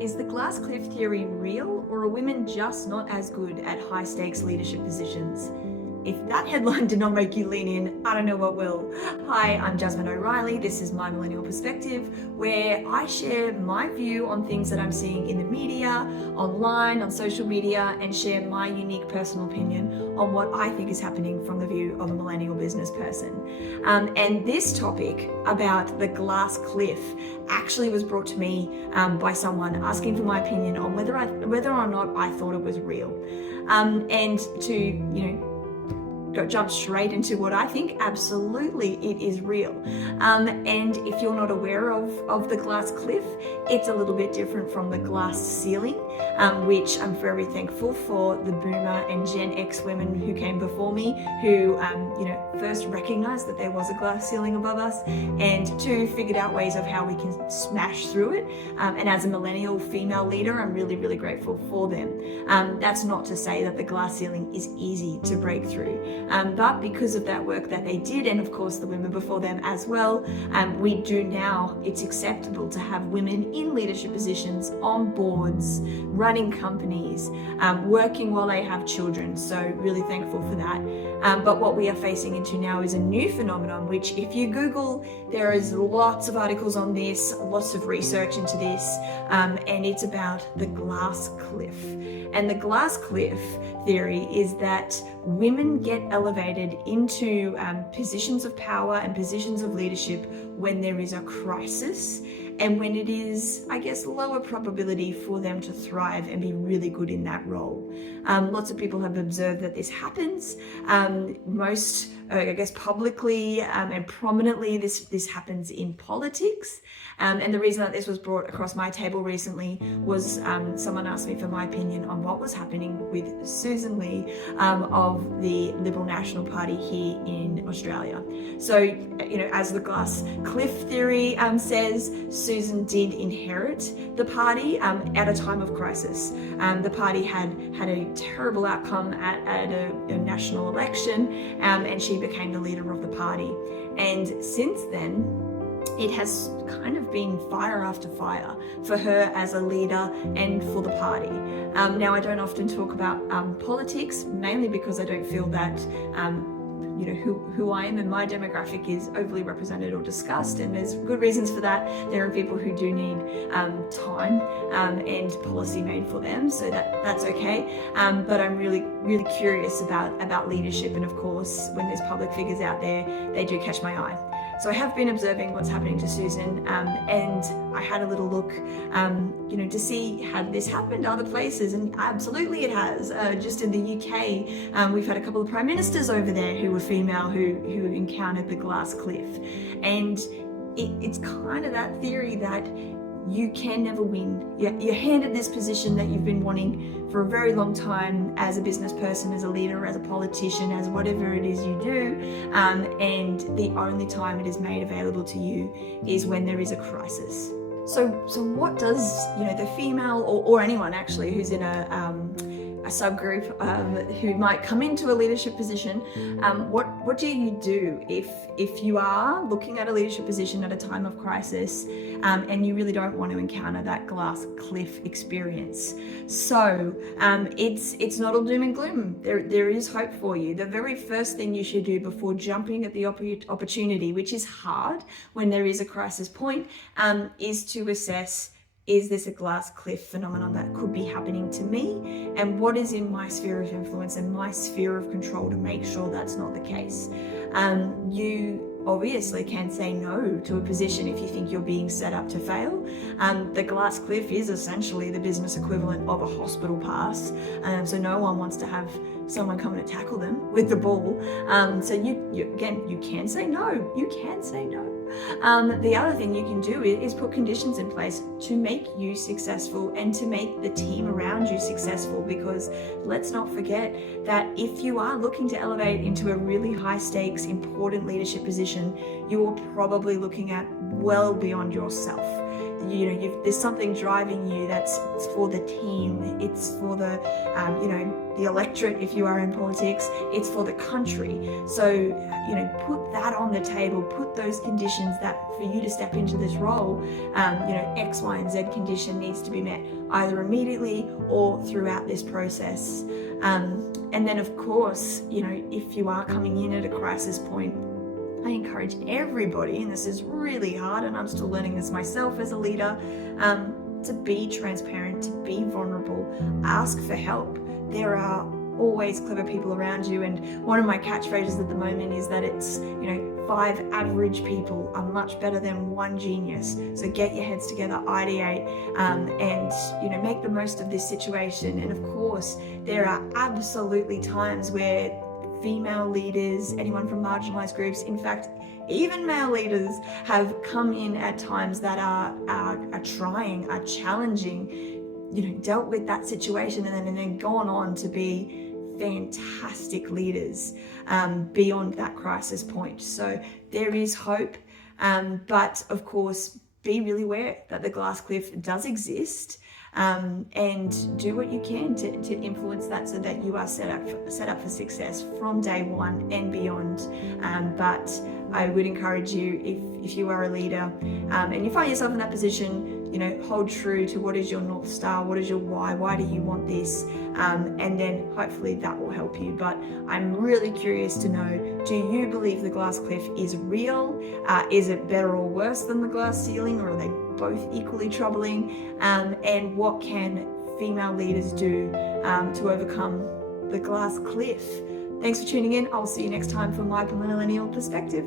Is the glass cliff theory real, or are women just not as good at high stakes leadership positions? If that headline did not make you lean in, I don't know what will. Hi, I'm Jasmine O'Reilly. This is My Millennial Perspective, where I share my view on things that I'm seeing in the media, online, on social media, and share my unique personal opinion on what I think is happening from the view of a millennial business person. And this topic about the glass cliff actually was brought to me by someone asking for my opinion on whether or not I thought it was real. And to, jump straight into what I think, absolutely it is real. And if you're not aware of the glass cliff, it's a little bit different from the glass ceiling, which I'm very thankful for the boomer and Gen X women who came before me, who first recognized that there was a glass ceiling above us, and two, figured out ways of how we can smash through it. And as a millennial female leader, I'm really, really grateful for them. That's not to say that the glass ceiling is easy to break through. But because of that work that they did, and of course the women before them as well, we do now, it's acceptable to have women in leadership positions, on boards, running companies, working while they have children. So really thankful for that. But what we are facing into now is a new phenomenon, which if you Google, there is lots of articles on this, lots of research into this, and it's about the glass cliff. And the glass cliff theory is that women get elevated into positions of power and positions of leadership when there is a crisis, and when it is, I guess, lower probability for them to thrive and be really good in that role. Lots of people have observed that this happens. Most, publicly and prominently, this happens in politics. And the reason that this was brought across my table recently was someone asked me for my opinion on what was happening with Susan Ley of the Liberal National Party here in Australia. So, as the glass cliff theory says, Susan did inherit the party at a time of crisis. The party had a terrible outcome at a national election, and she became the leader of the party. And since then, it has kind of been fire after fire for her as a leader and for the party. Now, I don't often talk about politics, mainly because I don't feel that who I am and my demographic is overly represented or discussed, and there's good reasons for that. There are people who do need time and policy made for them, so that's okay. But I'm really, really curious about leadership, and of course, when there's public figures out there, they do catch my eye. So I have been observing what's happening to Susan, and I had a little look, to see had this happened other places, and absolutely it has. Just in the UK, we've had a couple of prime ministers over there who were female who encountered the glass cliff, and it's kind of that theory that you can never win. You're handed this position that you've been wanting for a very long time as a business person, as a leader, as a politician, as whatever it is you do, and the only time it is made available to you is when there is a crisis. So what does the female or anyone actually who's in a subgroup who might come into a leadership position, what do you do if you are looking at a leadership position at a time of crisis, and you really don't want to encounter that glass cliff experience? So it's not all doom and gloom. There is hope for you. The very first thing you should do before jumping at the opportunity, which is hard when there is a crisis point, is to assess, is this a glass cliff phenomenon that could be happening to me? And what is in my sphere of influence and my sphere of control to make sure that's not the case? You obviously can say no to a position if you think you're being set up to fail. The glass cliff is essentially the business equivalent of a hospital pass. So no one wants to have someone come and tackle them with the ball. So you can say no. You can say no. The other thing you can do is put conditions in place to make you successful and to make the team around you successful, because let's not forget that if you are looking to elevate into a really high stakes, important leadership position, you are probably looking at well beyond yourself. there's something driving you that's for the team, it's for the the electorate if you are in politics, it's for the country. So put that on the table, put those conditions that for you to step into this role, X, Y, and Z condition needs to be met either immediately or throughout this process. And then of course, if you are coming in at a crisis point, I encourage everybody, and this is really hard and I'm still learning this myself as a leader, to be transparent, to be vulnerable, ask for help. There are always clever people around you, and one of my catchphrases at the moment is that it's 5 average people are much better than 1 genius. So get your heads together, ideate, and make the most of this situation. And of course there are absolutely times where female leaders, anyone from marginalized groups, in fact even male leaders, have come in at times that are trying, are challenging, dealt with that situation, and then gone on to be fantastic leaders beyond that crisis point. So there is hope, but of course be really aware that the glass cliff does exist, and do what you can to influence that so that you are set up for success from day one and beyond. But I would encourage you, if you are a leader and you find yourself in that position, hold true to what is your North Star, what is your why do you want this, and then hopefully that will help you. But I'm really curious to know, do you believe the glass cliff is real? Is it better or worse than the glass ceiling, or are they both equally troubling? And what can female leaders do to overcome the glass cliff? Thanks for tuning in. I'll see you next time from my Millennial perspective.